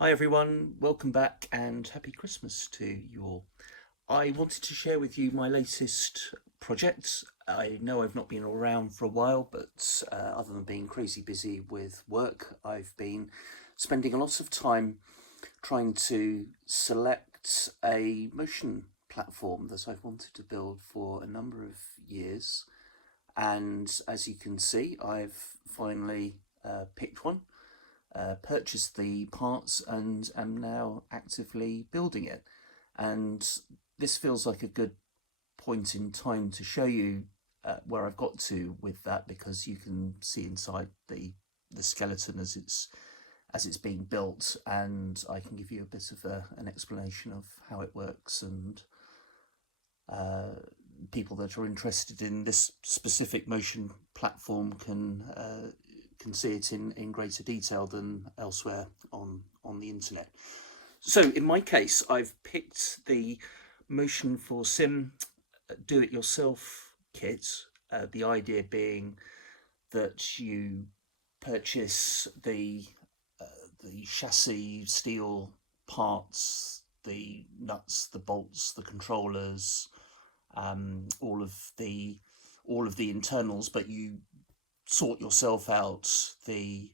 Hi everyone, welcome back and happy Christmas to you all. I wanted to share with you my latest project. I know I've not been around for a while, but other than being crazy busy with work, I've been spending a lot of time trying to select a motion platform that I've wanted to build for a number of years. And as you can see, I've finally picked one, purchased the parts, and am now actively building it. And this feels like a good point in time to show you where I've got to with that, because you can see inside the skeleton as it's being built, and I can give you a bit of an explanation of how it works, and uh, people that are interested in this specific motion platform can see it in greater detail than elsewhere on the internet. So in my case, I've picked the Motion for Sim Do It Yourself kit. The idea being that you purchase the chassis, steel parts, the nuts, the bolts, the controllers, um, all of the all of the internals, but you sort yourself out the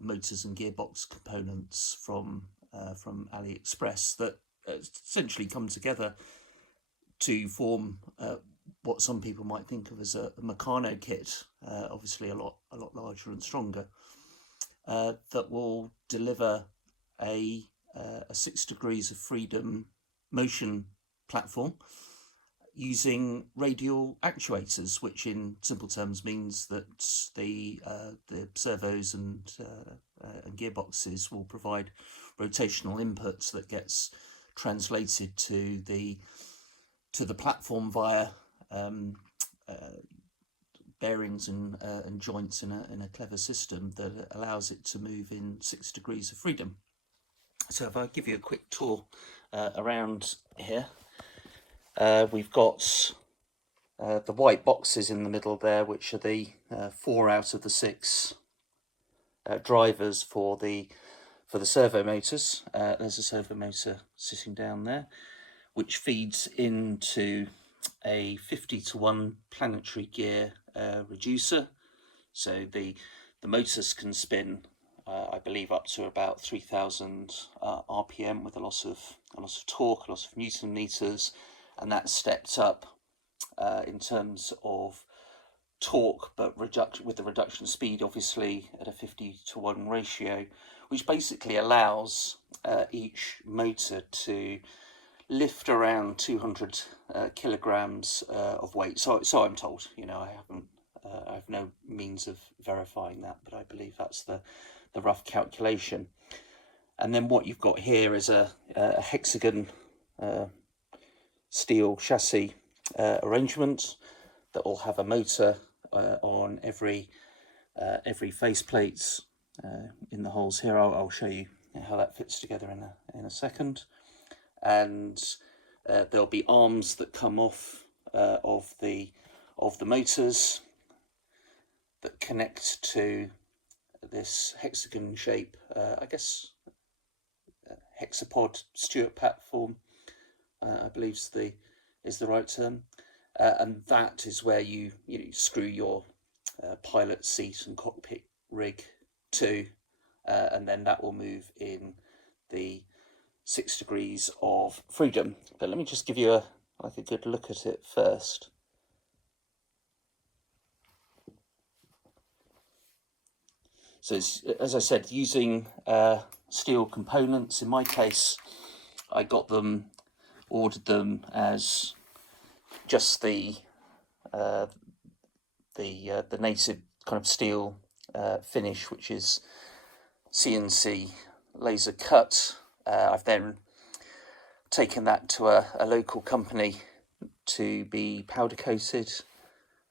motors and gearbox components from AliExpress that essentially come together to form what some people might think of as a Meccano kit, obviously a lot larger and stronger, that will deliver a 6 degrees of freedom motion platform using radial actuators, which in simple terms means that the servos and gearboxes will provide rotational inputs that gets translated to the platform via um, uh, bearings and joints in a clever system that allows it to move in 6 degrees of freedom. So if I give you a quick tour around here, we've got the white boxes in the middle there, which are the 4 out of the 6 drivers for the servo motors. There's a servo motor sitting down there, which feeds into a 50-to-1 planetary gear reducer. So the motors can spin, I believe, up to about 3,000 RPM with a lot of torque, a lot of newton meters, and that's stepped up in terms of torque, but with the reduction speed, obviously at a 50-to-1 ratio, which basically allows each motor to lift around 200 kilograms of weight. So I'm told. I have no means of verifying that, but I believe that's the rough calculation. And then what you've got here is a hexagon uh, steel chassis arrangement that will have a motor on every faceplate in the holes here. I'll show you how that fits together in a second. And there'll be arms that come off of the motors that connect to this hexagon shape, I guess hexapod Stuart platform, I believe is the right term, and that is where you screw your pilot seat and cockpit rig to, and then that will move in the 6 degrees of freedom. But let me just give you a good look at it first. So it's, as I said, using steel components. In my case, I ordered them as just the native kind of steel finish, which is CNC laser cut. I've then taken that to a local company to be powder coated,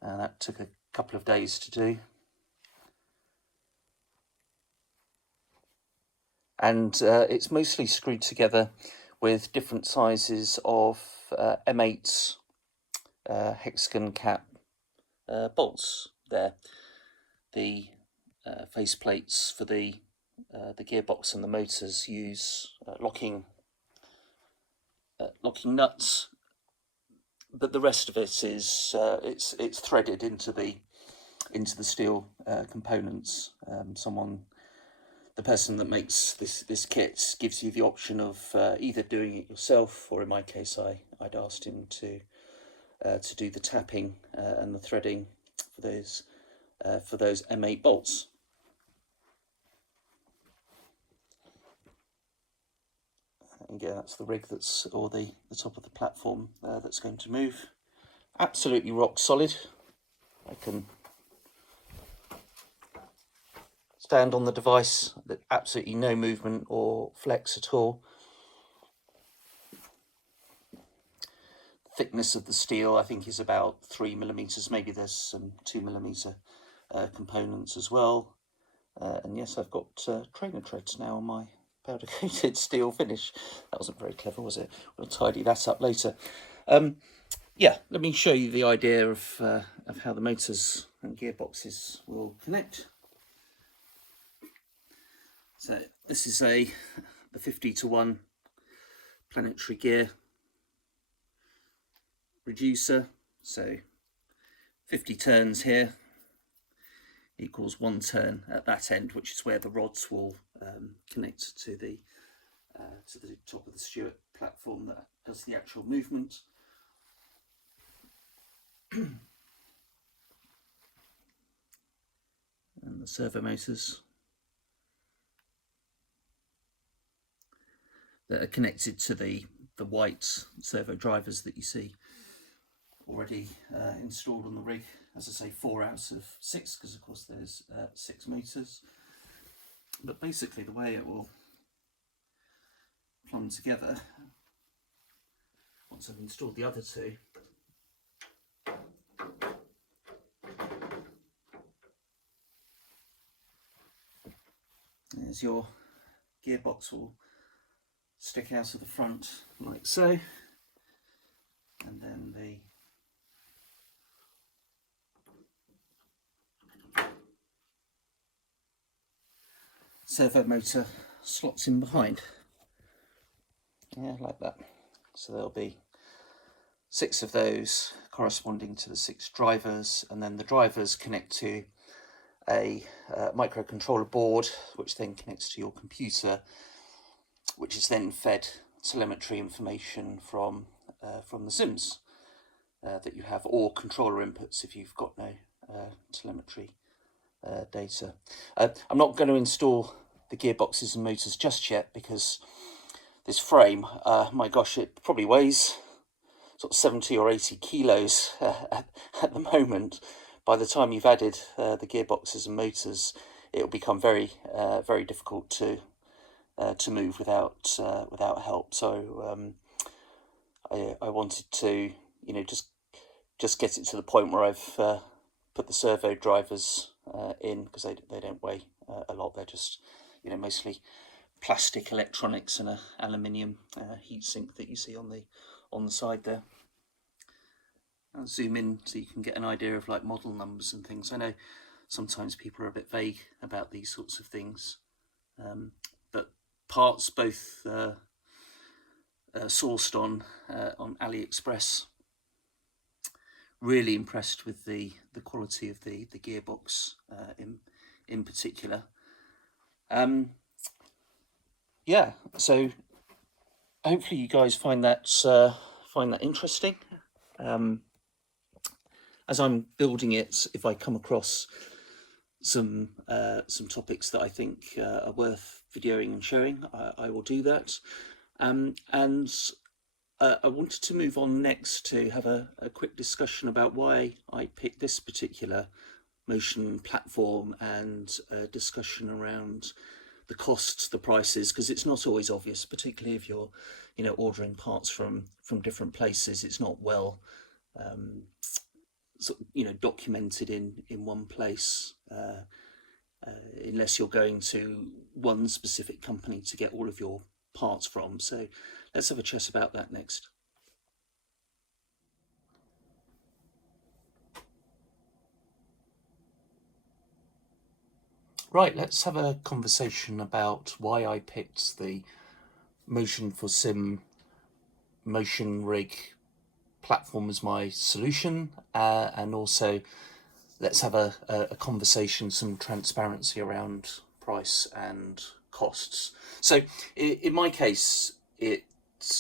and that took a couple of days to do. And it's mostly screwed together with different sizes of M8 hexagon cap bolts there. The face plates for the the gearbox and the motors use locking nuts, but the rest of it is it's threaded into the steel components. The person that makes this kit gives you the option of either doing it yourself, or in my case, I'd asked him to do the tapping and the threading for those M8 bolts. Again, that's the rig or the top of the platform that's going to move. Absolutely rock solid. I can stand on the device, absolutely no movement or flex at all. Thickness of the steel, I think, is about 3mm. Maybe there's some 2mm components as well. And yes, I've got trainer treads now on my powder coated steel finish. That wasn't very clever, was it? We'll tidy that up later. Yeah, let me show you the idea of how the motors and gearboxes will connect. So this is the 50-to-1 planetary gear reducer. So 50 turns here equals 1 turn at that end, which is where the rods will connect to the top of the Stuart platform that does the actual movement. And the servo motors that are connected to the white servo drivers that you see already installed on the rig. As I say, 4 out of 6, because of course there's 6 motors. But basically the way it will plumb together, once I've installed the other 2, there's your gearbox will stick out of the front like so, and then the servo motor slots in behind. Yeah, like that. So there'll be 6 of those corresponding to the 6 drivers, and then the drivers connect to a microcontroller board, which then connects to your computer, which is then fed telemetry information from the SIMs that you have, or controller inputs if you've got no telemetry data. I'm not going to install the gearboxes and motors just yet, because this frame, my gosh, it probably weighs sort of 70 or 80 kilos at the moment. By the time you've added the gearboxes and motors, it'll become very difficult to move without help. So I wanted to, just get it to the point where I've put the servo drivers in, because they don't weigh a lot. They're just mostly plastic electronics and a aluminium heatsink that you see on the side there. I'll zoom in so you can get an idea of like model numbers and things. I know sometimes people are a bit vague about these sorts of things, but parts both sourced on AliExpress. Really impressed with the quality of the gearbox in particular. Yeah, so hopefully you guys find that interesting. As I'm building it, if I come across some topics that I think are worth videoing and showing, I will do that. And I wanted to move on next to have a quick discussion about why I picked this particular motion platform, and a discussion around the costs, the prices, because it's not always obvious, particularly if you're ordering parts from different places. It's not well documented in one place, unless you're going to one specific company to get all of your parts from. So let's have a chat about that next. Right, let's have a conversation about why I picked the Motion for Sim motion rig platform as my solution, and also let's have a conversation, some transparency around price and costs. So in my case, it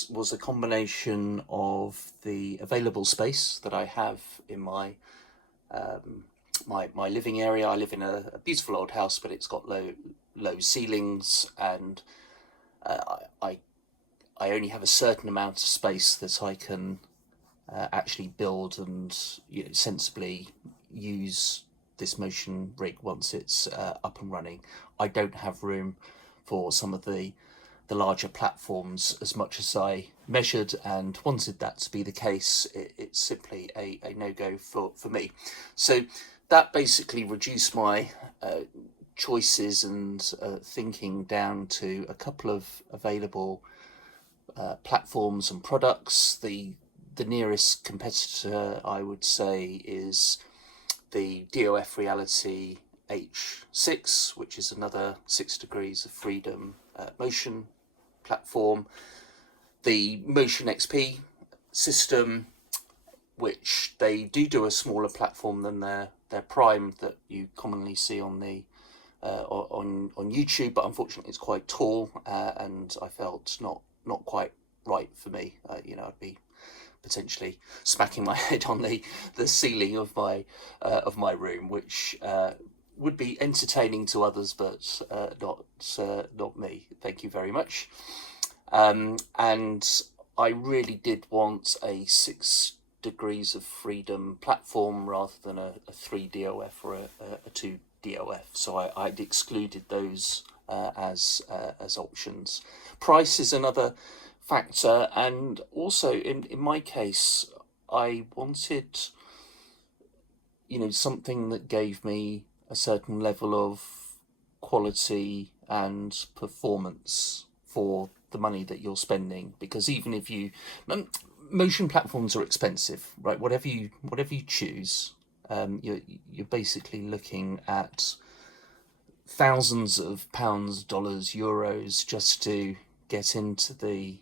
was a combination of the available space that I have in my my living area. I live in a beautiful old house, but it's got low ceilings, and I I only have a certain amount of space that I can actually build and sensibly use this motion rig once it's up and running. I don't have room for some of the larger platforms as much as I measured and wanted that to be the case. It's simply a no-go for me. So that basically reduced my choices and thinking down to a couple of available platforms and products. The nearest competitor, I would say, is the DOF Reality H6, which is another 6 degrees of freedom motion platform. The Motion XP system, which they do a smaller platform than their Prime that you commonly see on the on YouTube, but unfortunately it's quite tall, and I felt not quite right for me. I'd be potentially smacking my head on the ceiling of my room, which would be entertaining to others, but not me. Thank you very much. And I really did want a 6 degrees of freedom platform rather than a 3 DOF or a 2 DOF. So I'd excluded those as options. Price is another factor, and also in my case, I wanted something that gave me a certain level of quality and performance for the money that you're spending, because even if motion platforms are expensive, right? Whatever you choose, you're basically looking at thousands of pounds, dollars, euros just to get into the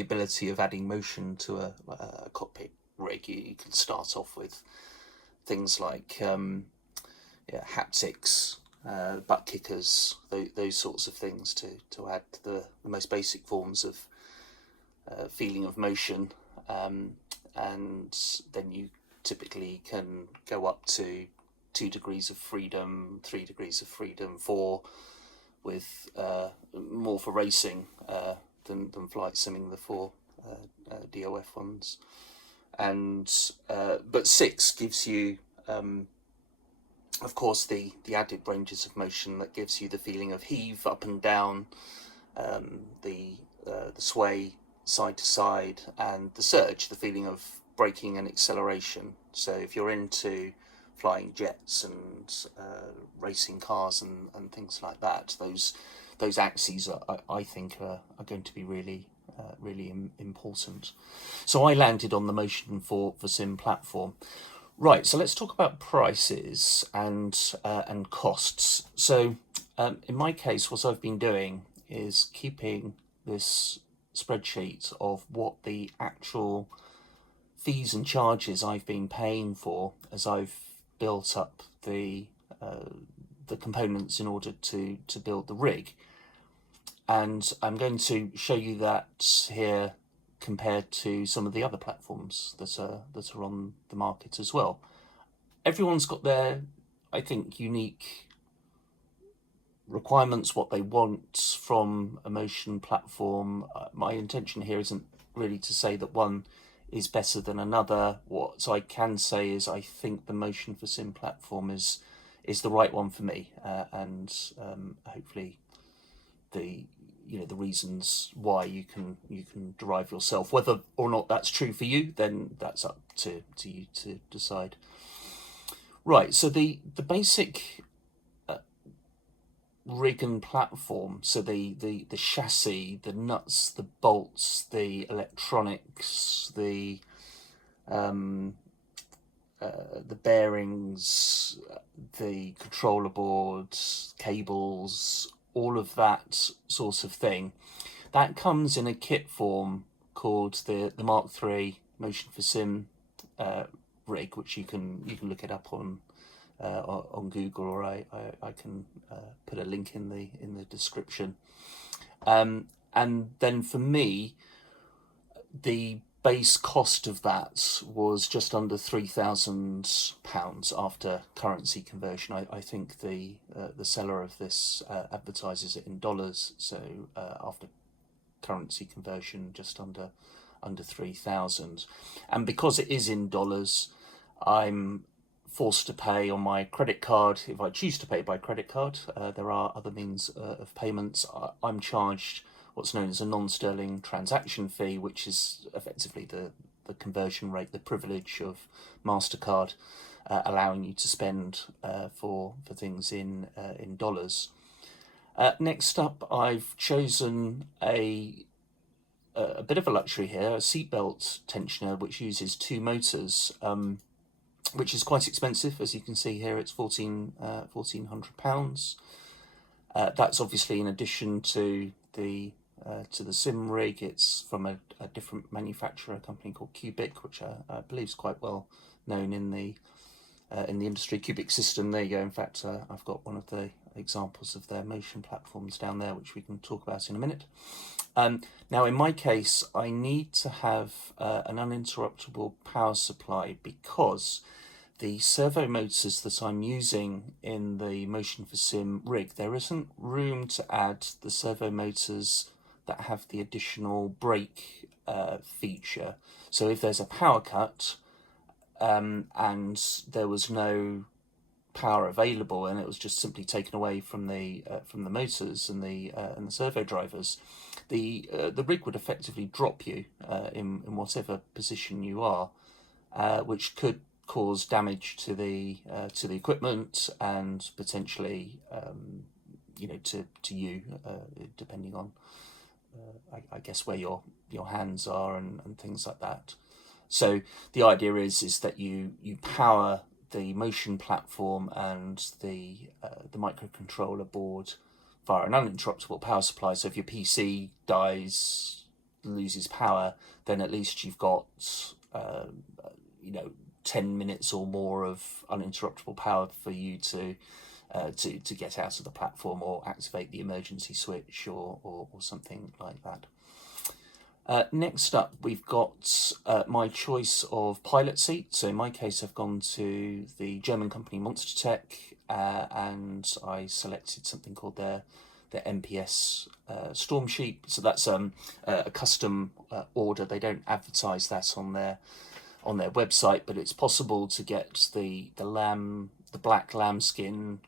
ability of adding motion to a cockpit rig. You can start off with things like haptics, butt kickers, those sorts of things to add the most basic forms of feeling of motion, and then you typically can go up to 2 degrees of freedom, 3 degrees of freedom, 4 with more for racing than flight simming, the 4 DOF ones, and but 6 gives you of course the added ranges of motion that gives you the feeling of heave up and down, the sway side to side, and the surge, the feeling of braking and acceleration. So if you're into flying jets and racing cars and things like that, those axes I think are going to be really important. So I landed on the Motion for Sim platform. Right, so let's talk about prices and costs. So in my case, what I've been doing is keeping this spreadsheet of what the actual fees and charges I've been paying for as I've built up the components in order to build the rig. And I'm going to show you that here compared to some of the other platforms that are on the market as well. Everyone's got their, I think, unique requirements, what they want from a motion platform. My intention here isn't really to say that one is better than another. What I can say is I think the Motion for Sim platform is the right one for me, and hopefully the reasons why you can derive yourself. Whether or not that's true for you, then that's up to you to decide. Right, so the basic rig and platform, so the chassis, the nuts, the bolts, the electronics, the the bearings, the controller boards, cables, all of that sort of thing. That comes in a kit form called the Mark III Motion for Sim rig, which you can look it up on Google, or I can put a link in the description. And then for me, the base cost of that was just under £3,000 after currency conversion. I think the seller of this advertises it in dollars, so after currency conversion, just under 3,000. And because it is in dollars, I'm forced to pay on my credit card. If I choose to pay by credit card, there are other means of payments. I'm charged what's known as a non-sterling transaction fee, which is effectively the conversion rate, the privilege of MasterCard, allowing you to spend for things in dollars. Next up, I've chosen a bit of a luxury here, a seatbelt tensioner, which uses two motors, which is quite expensive. As you can see here, it's £1,400. That's obviously in addition to the sim rig. It's from a different manufacturer, a company called Cubic, which I believe is quite well known in the industry. Cubic System. There you go. In fact, I've got one of the examples of their motion platforms down there, which we can talk about in a minute. Now, in my case, I need to have an uninterruptible power supply because the servo motors that I'm using in the Motion for Sim rig, there isn't room to add the servo motors that have the additional brake feature. So if there's a power cut and there was no power available and it was just simply taken away from the motors and the servo drivers, the rig would effectively drop you in whatever position you are, which could cause damage to the equipment and potentially to you, depending on I guess where your hands are and things like that. So the idea is that you power the motion platform and the microcontroller board via an uninterruptible power supply. So if your PC dies, loses power, then at least you've got 10 minutes or more of uninterruptible power for you to get out of the platform or activate the emergency switch or something like that. Next up, we've got my choice of pilot seat. So in my case, I've gone to the German company Monster Tech, and I selected something called their MPS Storm Sheep. So that's a custom order. They don't advertise that on their website, but it's possible to get the black lambskin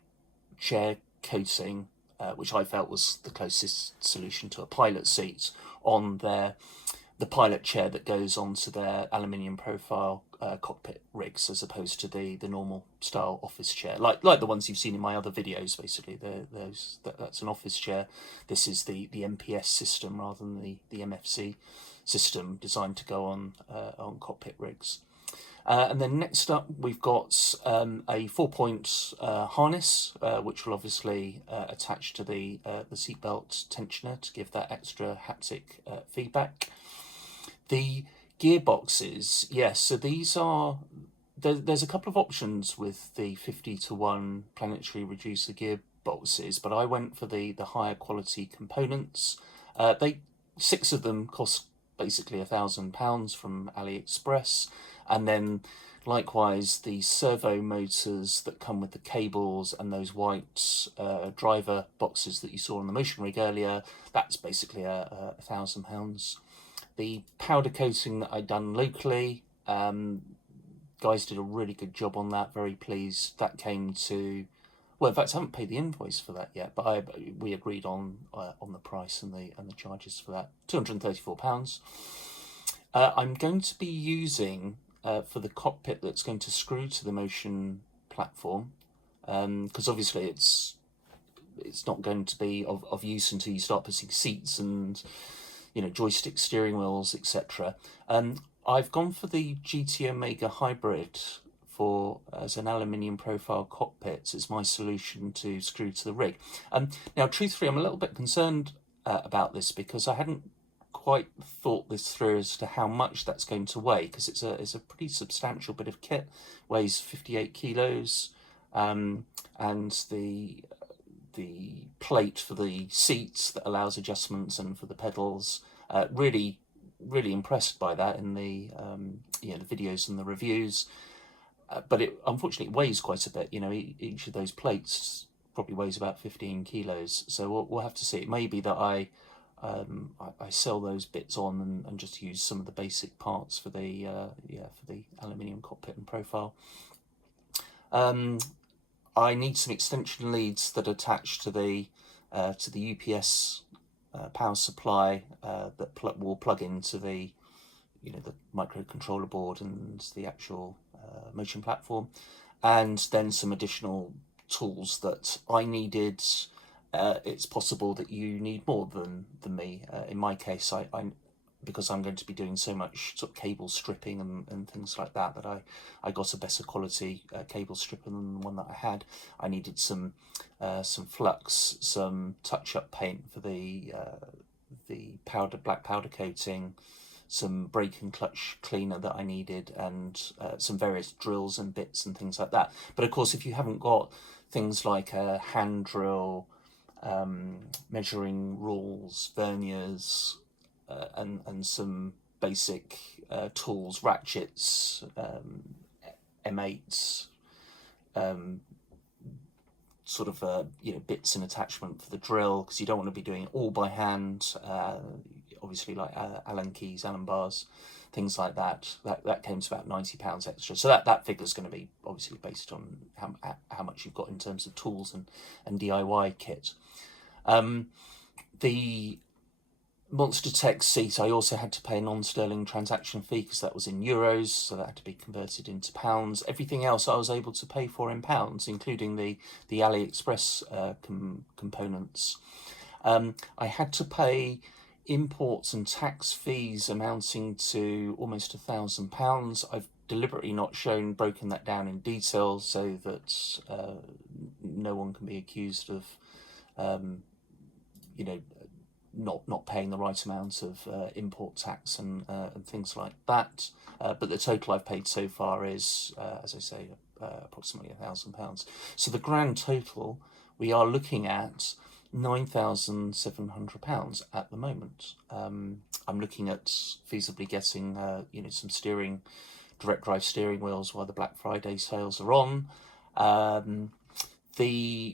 chair coating, which I felt was the closest solution to a pilot seat, on the pilot chair that goes onto their aluminium profile cockpit rigs, as opposed to the normal style office chair, like the ones you've seen in my other videos. Basically, that's an office chair. This is the MPS system rather than the MFC system, designed to go on cockpit rigs. And then next up, we've got a 4-point harness, which will obviously attach to the seatbelt tensioner to give that extra haptic feedback. The gearboxes, yes, so these are... There's a couple of options with the 50-to-1 planetary reducer gearboxes, but I went for the higher quality components. 6 of them cost basically £1,000 from AliExpress, and then likewise the servo motors that come with the cables and those white driver boxes that you saw on the motion rig earlier, that's basically £1,000. The powder coating that I'd done locally, guys did a really good job on that, very pleased. That came to, well, in fact I haven't paid the invoice for that yet, but we agreed on the price and the charges for that, £234. I'm going to be using for the cockpit that's going to screw to the motion platform, because obviously it's not going to be of use until you start putting seats and joystick steering wheels, etc. I've gone for the GT Omega Hybrid as an aluminium profile cockpit is my solution to screw to the rig. Now, truthfully, I'm a little bit concerned about this because I hadn't quite thought this through as to how much that's going to weigh, because it's a pretty substantial bit of kit, weighs 58 kilos, and the plate for the seats that allows adjustments and for the pedals, really impressed by that in the the videos and the reviews, but it unfortunately weighs quite a bit. Each of those plates probably weighs about 15 kilos, so we'll have to see. It may be that I sell those bits on and just use some of the basic parts for the aluminium cockpit and profile. I need some extension leads that attach to the UPS power supply that will plug into the microcontroller board and the actual motion platform, and then some additional tools that I needed. It's possible that you need more than me. In my case, I because I'm going to be doing so much sort of cable stripping and things like that, I got a better quality cable stripper than the one that I had. I needed some flux, some touch-up paint for the black powder coating, some brake and clutch cleaner that I needed, and some various drills and bits and things like that. But of course, if you haven't got things like a hand drill, measuring rules, verniers, and some basic tools, ratchets, M8s, sort of bits and attachment for the drill, because you don't want to be doing it all by hand. Obviously, like Allen keys, Allen bars, things like that. That came to about £90 extra. So that figure is going to be obviously based on how much you've got in terms of tools and DIY kit. The Monster Tech seat, I also had to pay a non-sterling transaction fee because that was in euros, so that had to be converted into pounds. Everything else I was able to pay for in pounds, including the AliExpress components. I had to pay imports and tax fees amounting to almost £1,000. I've deliberately not broken that down in detail so that no one can be accused of not paying the right amount of import tax and things like that. But the total I've paid so far is, as I say, approximately £1,000. So the grand total, we are looking at £9,700 at the moment. I'm looking at feasibly getting some direct drive steering wheels while the Black Friday sales are on.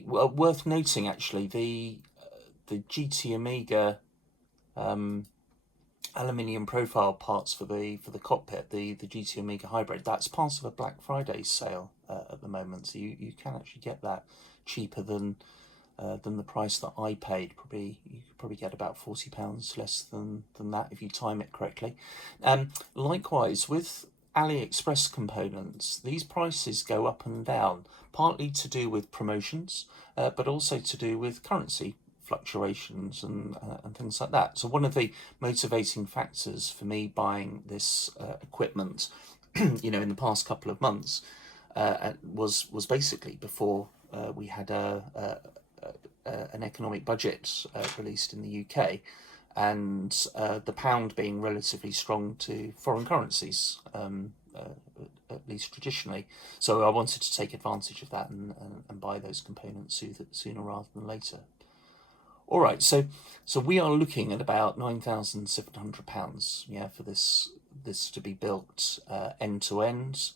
Worth noting actually, the GT Amiga aluminium profile parts for the cockpit, the GT Amiga Hybrid, that's part of a Black Friday sale at the moment, so you can actually get that cheaper than the price that I paid. You could probably get about £40 less than that if you time it correctly. Likewise with AliExpress components, these prices go up and down, partly to do with promotions, but also to do with currency fluctuations and things like that. So one of the motivating factors for me buying this equipment, in the past couple of months, was basically before we had an economic budget released in the UK, and the pound being relatively strong to foreign currencies, at least traditionally. So I wanted to take advantage of that and buy those components sooner rather than later. All right, so we are looking at about £9,700, for this to be built end to end.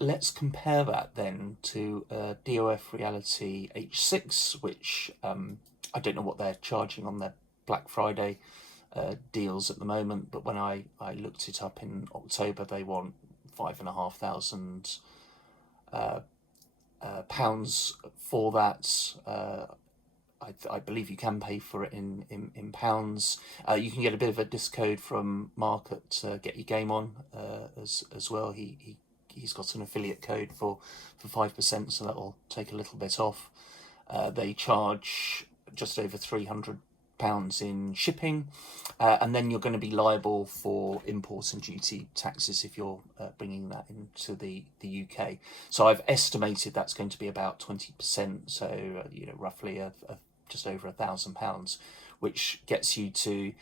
Let's compare that then to DOF Reality H6, which I don't know what they're charging on their Black Friday deals at the moment, but when I looked it up in October, they want £5,500 pounds for that. I believe you can pay for it in pounds. You can get a bit of a discode from Mark at Get Your Game On as well. He's got an affiliate code for 5%, so that'll take a little bit off. They charge just over £300 in shipping. And then you're going to be liable for import and duty taxes if you're bringing that into the UK. So I've estimated that's going to be about 20%, so roughly just over £1,000, which gets you to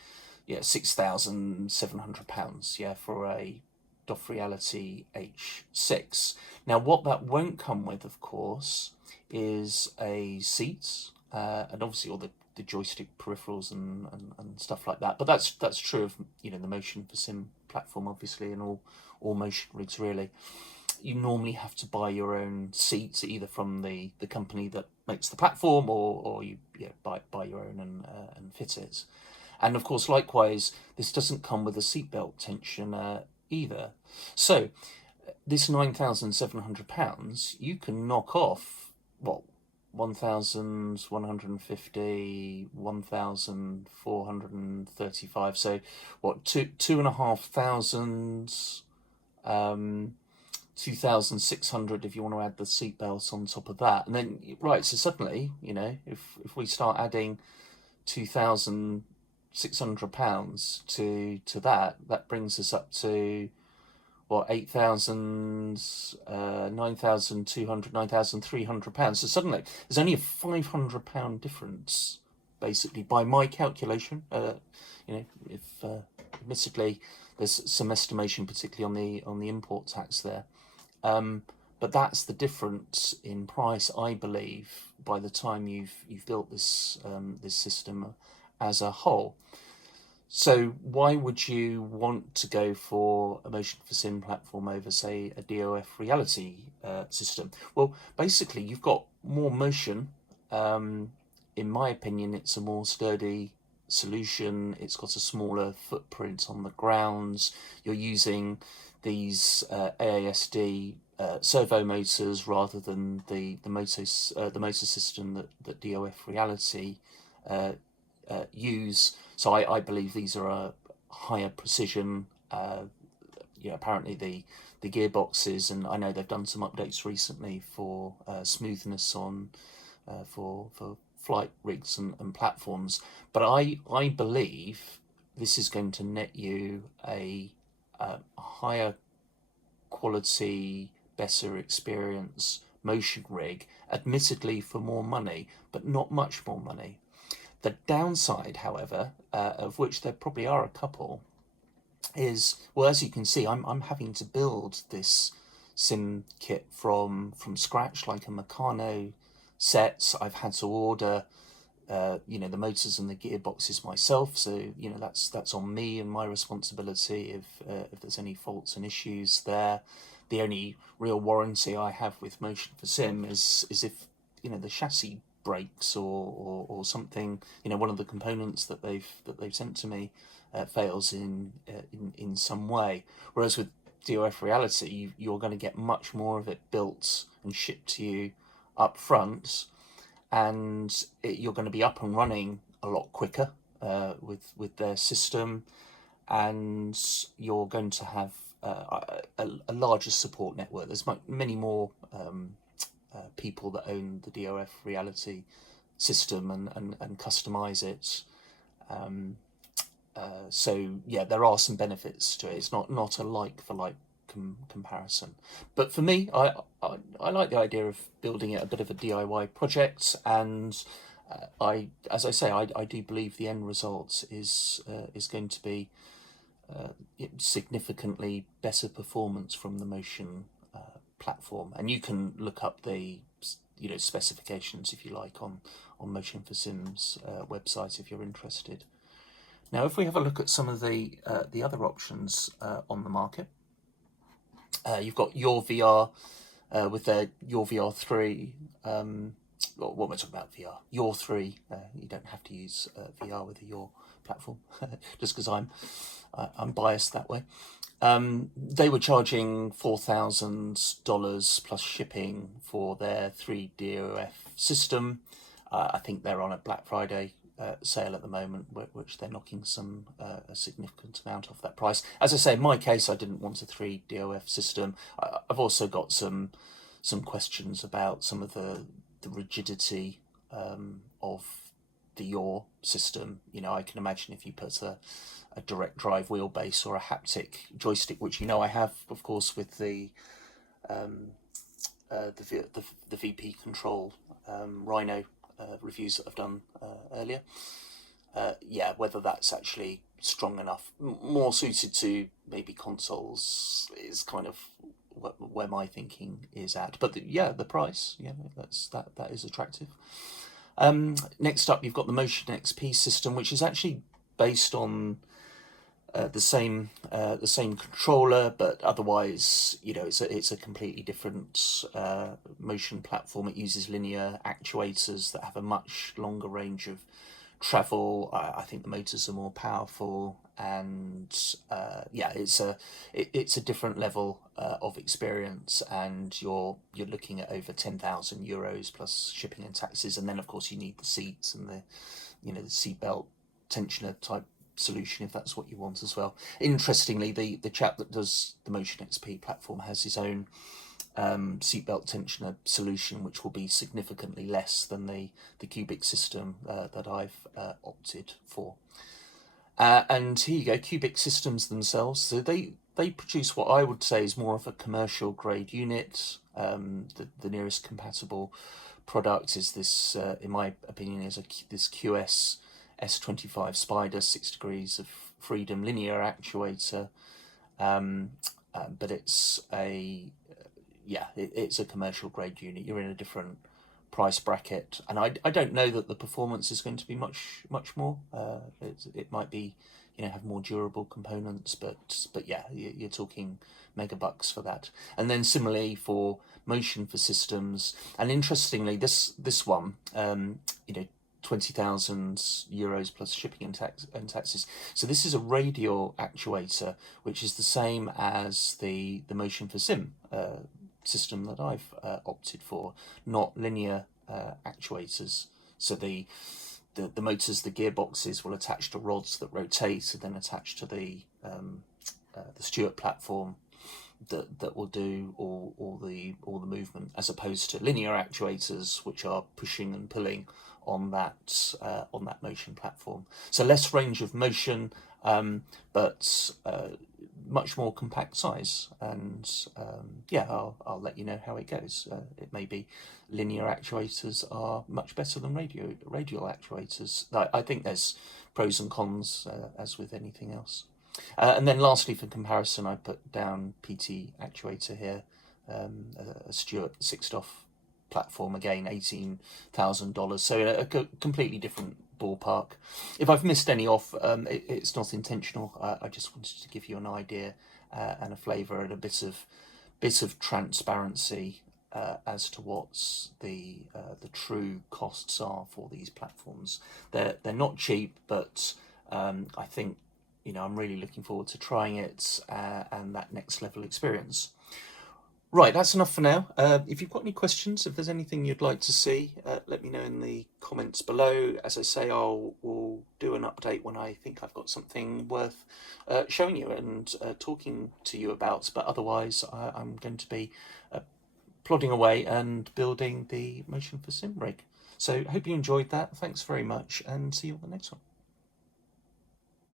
£6,700, for a DOF Reality H6. Now, what that won't come with, of course, is a seat, and obviously all the joystick peripherals and stuff like that. But that's true of the Motion for Sim platform, obviously, and all motion rigs really. You normally have to buy your own seats, either from the company that makes the platform, or you buy your own and fit it. And of course, likewise, this doesn't come with a seatbelt tensioner either. So this £9,700, you can knock off what, 1,150, 1,435. So what, 2,500, 2,600 if you want to add the seatbelts on top of that. And then, right, so suddenly, if we start adding £2,600 to that brings us up to what, 8,000, 9,200, 9,300 pounds. So suddenly there's only a £500 difference, basically, by my calculation. If admittedly there's some estimation, particularly on the import tax there, but that's the difference in price, I believe, by the time you've built this system as a whole. So why would you want to go for a Motion for Sim platform over, say, a DOF Reality system? Well, basically, you've got more motion. In my opinion, it's a more sturdy solution. It's got a smaller footprint on the grounds. You're using these AASD servo motors rather than the motor system that DOF Reality use. So I believe these are a higher precision. Apparently the gearboxes, and I know they've done some updates recently for smoothness on for flight rigs and platforms. But I believe this is going to net you a higher quality, better experience motion rig, admittedly for more money, but not much more money. The downside, however, of which there probably are a couple, is, well, as you can see, I'm having to build this sim kit from scratch, like a Meccano set. I've had to order the motors and the gearboxes myself, so that's on me and my responsibility if there's any faults and issues there. The only real warranty I have with Motion for Sim is if the chassis breaks or something, one of the components that they've sent to me fails in some way. Whereas with DOF Reality, you're going to get much more of it built and shipped to you up front, and you're going to be up and running a lot quicker with their system, and you're going to have a larger support network. There's many more people that own the DOF Reality system and customize it. So yeah, there are some benefits to it. It's not a like for like comparison. But for me, I like the idea of building it a bit of a DIY project, and as I say, I do believe the end result is going to be significantly better performance from the Motion platform. And you can look up the specifications, if you like, on Motion for Sim's website if you're interested. Now, if we have a look at some of the other options on the market, you've got YaWR with their YaWR 3. What we're talking about, VR. YaWR 3. You don't have to use VR with the YaWR platform, just because I'm biased that way. They were charging $4,000 plus shipping for their 3 DOF system. I think they're on a Black Friday sale at the moment, which they're knocking a significant amount off that price. As I say, in my case, I didn't want a 3 DOF system. I've also got some questions about some of the rigidity of the yaw system. You know, I can imagine if you put a direct drive wheelbase or a haptic joystick, which I have, of course, with the the VP Control Rhino reviews that I've done earlier. Yeah, whether that's actually strong enough, more suited to maybe consoles, is kind of where my thinking is at. But the price, that is attractive. Next up, you've got the Motion XP system, which is actually based on the same controller, but otherwise, it's a completely different motion platform. It uses linear actuators that have a much longer range of travel. I think the motors are more powerful, and it's a different level of experience. And you're looking at over €10,000 plus shipping and taxes, and then of course you need the seats and the seatbelt tensioner type solution if that's what you want as well. Interestingly, the chap that does the Motion XP platform has his own seatbelt tensioner solution, which will be significantly less than the Cubic system that I've opted for. And here you go, Cubic Systems themselves. So they produce what I would say is more of a commercial grade unit. The nearest compatible product is this, in my opinion, is this QS S25 Spider 6 degrees of freedom linear actuator, but it's it's a commercial grade unit. You're in a different price bracket, and I don't know that the performance is going to be much more. It might be have more durable components, but yeah, you're talking megabucks for that. And then similarly for Motion for Systems, and interestingly this one, €20,000 plus shipping and taxes. So this is a radial actuator, which is the same as the Motion for Sim system that I've opted for, not linear actuators. So the motors, the gearboxes will attach to rods that rotate and then attach to the Stuart platform that will do all the movement, as opposed to linear actuators, which are pushing and pulling on that motion platform. So less range of motion, but much more compact size. And I'll let you know how it goes. It may be linear actuators are much better than radial actuators. I think there's pros and cons, as with anything else. And then lastly, for comparison, I put down PT actuator here, a Stuart 6DOF platform, again $18,000, so a completely different ballpark. If I've missed any off, it's not intentional. I just wanted to give you an idea and a flavour and a bit of transparency as to what the true costs are for these platforms. They're not cheap, but I think I'm really looking forward to trying it and that next level experience. Right, that's enough for now. If you've got any questions, if there's anything you'd like to see, let me know in the comments below. As I say, we'll do an update when I think I've got something worth showing you and talking to you about. But otherwise, I'm going to be plodding away and building the Motion for Sim rig. So hope you enjoyed that. Thanks very much, and see you on the next one.